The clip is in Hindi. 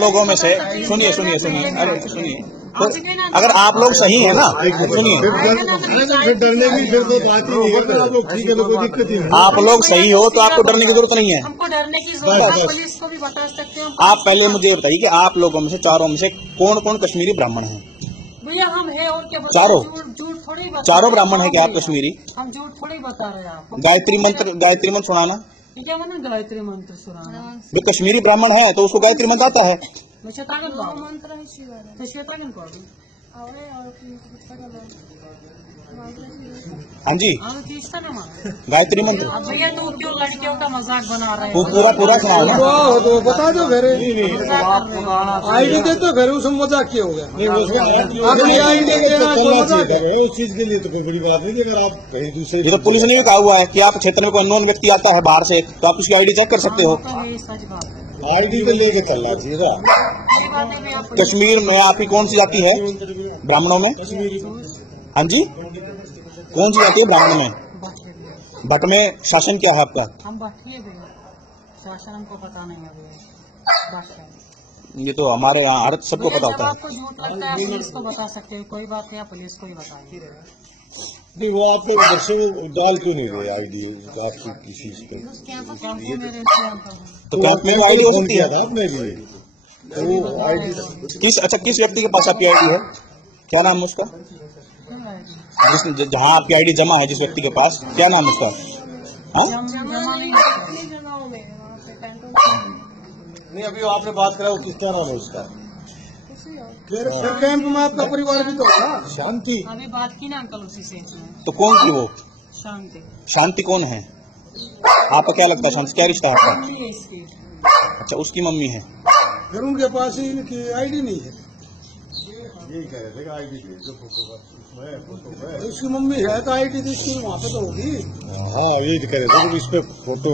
लोगों में से सुनिए सुनिए सुनिए अरे सुनिए, तो अगर आप लोग सही है ना, सुनिए, आप लोग सही हो तो आपको डरने की जरूरत नहीं है। हमको डरने की जरूरत है, पुलिस को भी बता सकते हैं। आप पहले मुझे बताइए कि आप लोगों में से चारों में से कौन कौन कश्मीरी ब्राह्मण हैं? भैया हम है और क्या चारों झूठ थोड़ी बता, चारों ब्राह्मण है क्या आप कश्मीरी? हम झूठ थोड़ी बता रहे हैं आपको। गायत्री मंत्र सुनाना, क्या मैंने गायत्री मंत्र सुनाना? जो कश्मीरी ब्राह्मण है तो उसको गायत्री मंत्र आता है। हाँ जी, गायत्री मंत्र। भैया तो क्यों लड़कियों का मजाक बना रहे वो पूरा सुनाओ ना। तो बता दो घर आईडी दे तो घर उसमें मजाक क्या हो गया? अपनी आईडी देना उस चीज के लिए तो कोई बड़ी बात नहीं। अगर आप कहीं दूसरे, तो पुलिस ने भी कहा हुआ है कि आप क्षेत्र में कोई अननोन व्यक्ति आता है बाहर से तो आप उसकी आईडी चेक कर सकते हो। सच बात है, आईडी को लेके चलना चाहिए। कश्मीर में आपकी कौन सी जाति है? ब्राह्मणों में? हाँ जी, कौन सी जाति है ब्राह्मण में? भट्ट में शासन क्या है आपका? हम भट्ट शासन हमको पता नहीं है। ये तो हमारे यहाँ हर सबको पता होता है। आपको झूठ लगता है पुलिस को बता सकते हैं, कोई बात नहीं, पुलिस को ही बताइए। नहीं, वो आपको बच्चे डाल क्यों नहीं रहे आईडी आपकी किसी पे? तो कैंप में आईडी हो सकती है आपने भी किस व्यक्ति के पास आपकी आईडी है? क्या नाम है उसका? जहाँ आपकी आईडी जमा है जिस व्यक्ति के पास, क्या नाम है उसका? नहीं, अभी आपने बात करा, वो किसका नाम है उसका? फिर कैंप में आपका परिवार भी तो होगा। शांति अभी बात की ना अंकल उसी से। तो कौन थी वो? शांति कौन है? आपको क्या लगता है शांति क्या रिश्ता है आपका? अच्छा, उसकी मम्मी है। फिर उनके पास ही इनकी आईडी नहीं है। यही कह रहे थे कि आईडी जो फोटो उसकी मम्मी है तो आईडी तो इसकी वहाँ पे तो होगी। हाँ, यही कह रहे थे इस पे फोटो